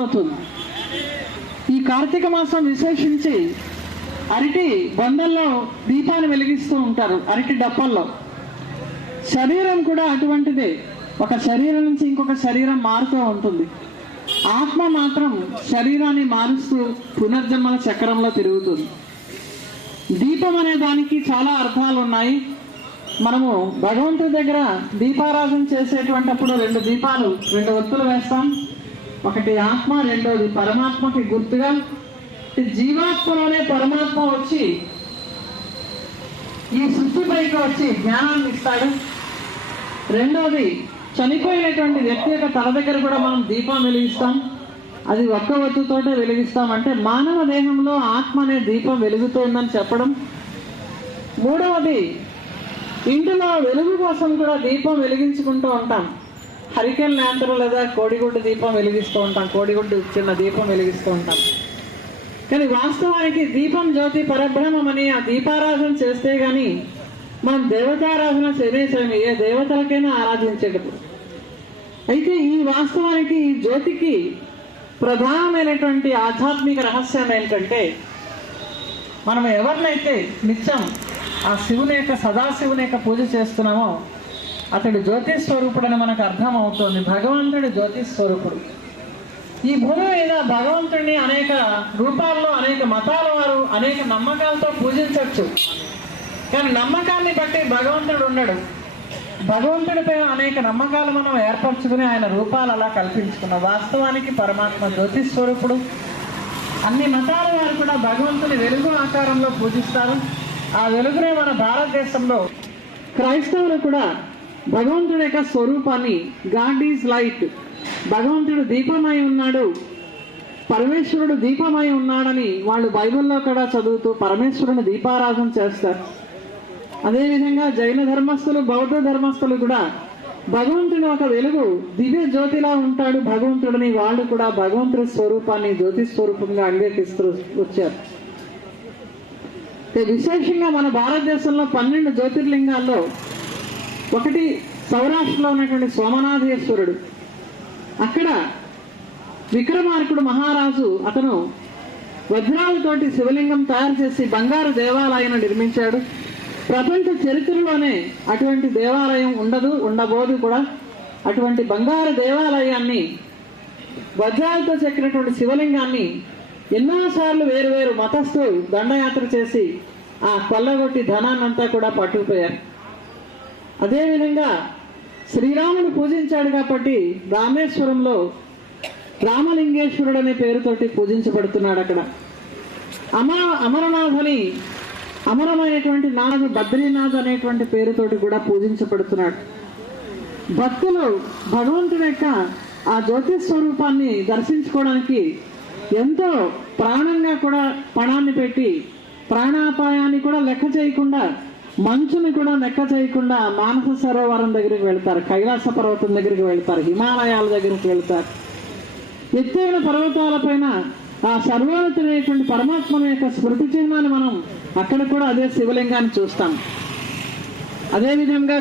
అయిపోతుంది. ఈ కార్తీక మాసం విశేషించి అరటి బందల్లో దీపాన్ని వెలిగిస్తూ ఉంటారు, అరటి డప్పల్లో. శరీరం కూడా అటువంటిదే, ఒక శరీరం నుంచి ఇంకొక శరీరం మారుతూ ఉంటుంది. ఆత్మ మాత్రం శరీరాన్ని మారుస్తూ పునర్జన్మల చక్రంలో తిరుగుతుంది. దీపం అనే దానికి చాలా అర్థాలు ఉన్నాయి. మనము భగవంతుడి దగ్గర దీపారాధన చేసేటువంటిప్పుడు 2 దీపాలు 2 ఒత్తులు వేస్తాం. ఒకటి ఆత్మ, రెండోది పరమాత్మకి గుర్తుగా. జీవాత్మలోనే పరమాత్మ వచ్చి ఈ సృష్టిపైకి వచ్చి జ్ఞానాన్ని ఇస్తాడు. రెండోది చనిపోయినటువంటి వ్యక్తి యొక్క తల దగ్గర కూడా మనం దీపం వెలిగిస్తాం. అది ఒక్క ఒత్తుతోటే వెలిగిస్తామంటే మానవ దేహంలో ఆత్మ అనే దీపం వెలుగుతుందని చెప్పడం. మూడవది ఇంటిలో వెలుగు కోసం కూడా దీపం వెలిగించుకుంటూ ఉంటాం. హరికేన్ ల్యాంతరు లేదా కోడిగుడ్డు దీపం వెలిగిస్తూ ఉంటాం, కోడిగుడ్డు చిన్న దీపం వెలిగిస్తూ ఉంటాం. కానీ వాస్తవానికి దీపం జ్యోతి పరబ్రహ్మమని ఆ దీపారాధన చేస్తే గాని మనం దేవతారాధన చేయలేము, ఏ దేవతలకైనా ఆరాధించేటప్పుడు. అయితే ఈ వాస్తవానికి ఈ జ్యోతికి ప్రధానమైనటువంటి ఆధ్యాత్మిక రహస్యం ఏంటంటే, మనం ఎవరినైతే నిత్యం ఆ శివుని యొక్క సదాశివుని యొక్క పూజ చేస్తున్నామో అతడు జ్యోతి స్వరూపుడని మనకు అర్థం అవుతుంది. భగవంతుడు జ్యోతి స్వరూపుడు. ఈ భూమి మీద భగవంతుడిని అనేక రూపాల్లో అనేక మతాల వారు అనేక నమ్మకాలతో పూజించవచ్చు. కానీ నమ్మకాన్ని బట్టి భగవంతుడు ఉండడు. భగవంతుడిపై అనేక నమ్మకాలు మనం ఏర్పరచుకుని ఆయన రూపాలు అలా కల్పించుకున్నాం. వాస్తవానికి పరమాత్మ జ్యోతి స్వరూపుడు. అన్ని మతాల వారు కూడా భగవంతుని వెలుగు ఆకారంలో పూజిస్తారు. ఆ వెలుగునే మన భారతదేశంలో క్రైస్తవులు కూడా భగవంతుడి యొక్క స్వరూపాన్ని, గాడ్ ఈజ్ లైట్, భగవంతుడు దీపమై ఉన్నాడు, పరమేశ్వరుడు దీపమై ఉన్నాడని వాళ్ళు బైబిల్లో కూడా చదువుతూ పరమేశ్వరుని దీపారాధన చేస్తారు. అదేవిధంగా జైన ధర్మస్థులు, బౌద్ధ ధర్మస్థులు కూడా భగవంతుడు ఒక వెలుగు దివ్య జ్యోతిలా ఉంటాడు భగవంతుడిని వాళ్ళు కూడా భగవంతుడి స్వరూపాన్ని జ్యోతి స్వరూపంగా అంగీకరిస్తూ వచ్చారు. విశేషంగా మన భారతదేశంలో 12 జ్యోతిర్లింగాల్లో ఒకటి సౌరాష్ట్రలో ఉన్నటువంటి సోమనాథేశ్వరుడు. అక్కడ విక్రమార్కుడు మహారాజు అతను వజ్రాలతోటి శివలింగం తయారు చేసి బంగారు దేవాలయాన్ని నిర్మించాడు. ప్రపంచ చరిత్రలోనే అటువంటి దేవాలయం ఉండదు, ఉండబోదు కూడా. అటువంటి బంగారు దేవాలయాన్ని, వజ్రాలతో చెక్కినటువంటి శివలింగాన్ని ఎన్నోసార్లు వేరు వేరు మతస్థులు దండయాత్ర చేసి ఆ కొల్లగొట్టి ధనాన్నంతా కూడా పట్టుకుపోయారు. అదేవిధంగా శ్రీరాముడు పూజించాడు కాబట్టి రామేశ్వరంలో రామలింగేశ్వరుడు అనే పేరుతోటి పూజించబడుతున్నాడు. అక్కడ అమరనాథని, అమరమైనటువంటి నాథు బద్రీనాథ్ అనేటువంటి పేరుతోటి కూడా పూజించబడుతున్నాడు. భక్తులు భగవంతుడి యొక్క ఆ జ్యోతి స్వరూపాన్ని దర్శించుకోవడానికి ఎంతో ప్రాణంగా కూడా పణాన్ని పెట్టి, ప్రాణాపాయాన్ని కూడా లెక్క చేయకుండా, మంచుని కూడా లెక్క చేయకుండా మానస సరోవరం దగ్గరికి వెళ్తారు, కైలాస పర్వతం దగ్గరికి వెళ్తారు, హిమాలయాల దగ్గరికి వెళ్తారు. ఎత్తైన పర్వతాలపైన ఆ సర్వోన్నతుడైనటువంటి పరమాత్మ యొక్క స్మృతి చిహ్నాన్ని మనం అక్కడ కూడా అదే శివలింగాన్ని చూస్తాం. అదేవిధంగా